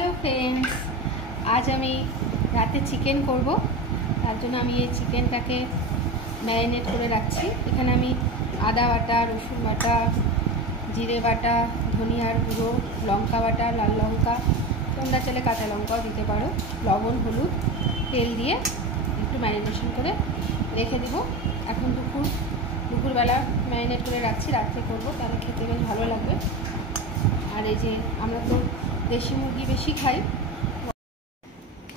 Hello friends, आज আমি রাতে চিকেন করব। তার জন্য আমি এই চিকেনটাকে ম্যারিনেট করে রাখছি। এখানে আমি আদা বাটা, রসুন বাটা, জিরে বাটা, ধনিয়ার গুঁড়ো, লঙ্কা বাটা, লাল লঙ্কা, তোমরা চাইলে কাঁচা লঙ্কাও দিতে পারো, লবণ, হলুদ, তেল দিয়ে একটু ম্যারিনেশন করে রেখে দেব। এখন দুপুরবেলা ম্যারিনেট করে রাখছি, রাত্রে করব, তাহলে খেতে বেশ ভালো লাগবে। আর এই যে আমরা তো দেশি মুরগি বেশি খাই,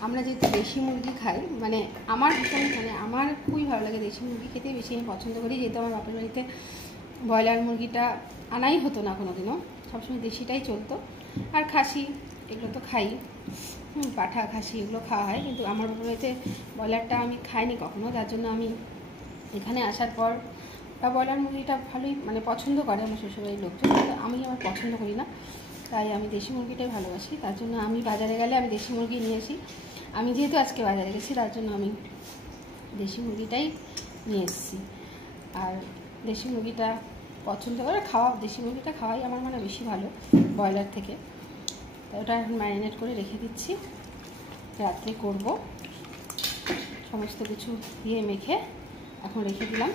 আমরা যেহেতু দেশি মুরগি খাই, মানে আমার ভীষণ আমার খুবই ভালো লাগে দেশি মুরগি খেতে, বেশি আমি পছন্দ করি। যেহেতু আমার বাপের বাড়িতে ব্রয়লার মুরগিটা আনাই হতো না কোনোদিনও, সবসময় দেশিটাই চলতো। আর খাসি এগুলো তো খাই, পাঠা, খাসি এগুলো খাওয়া হয়, কিন্তু আমার বাপের বাড়িতে ব্রয়লারটা আমি খাইনি কখনো। যার জন্য আমি এখানে আসার পর ব্রয়লার মুরগিটা ভালোই পছন্দ করে আমার শ্বশুরবাড়ির লোকজন, কিন্তু আমি আবার পছন্দ করি না, তাই আমি দেশি মুরগিটাই ভালোবাসি। তার জন্য আমি বাজারে গেলে আমি দেশি মুরগি নিয়ে আসি। আমি যেহেতু আজকে বাজারে গেছি, তার জন্য আমি দেশি মুরগিটাই নিয়ে এসেছি। আর দেশি মুরগিটা পছন্দ করে দেশি মুরগিটা খাওয়াই আমার বেশি ভালো ব্রয়লার থেকে। তাই ওটা এখন ম্যারিনেট করে রেখে দিচ্ছি, রাত্রে করব। সমস্ত কিছু দিয়ে মেখে এখন রেখে দিলাম,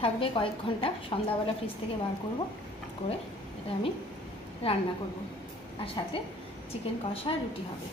থাকবে কয়েক ঘন্টা। সন্ধ্যাবেলা ফ্রিজ থেকে বার করব, করে এটা আমি রান্না করব, আর সাথে চিকেন কষা রুটি হবে।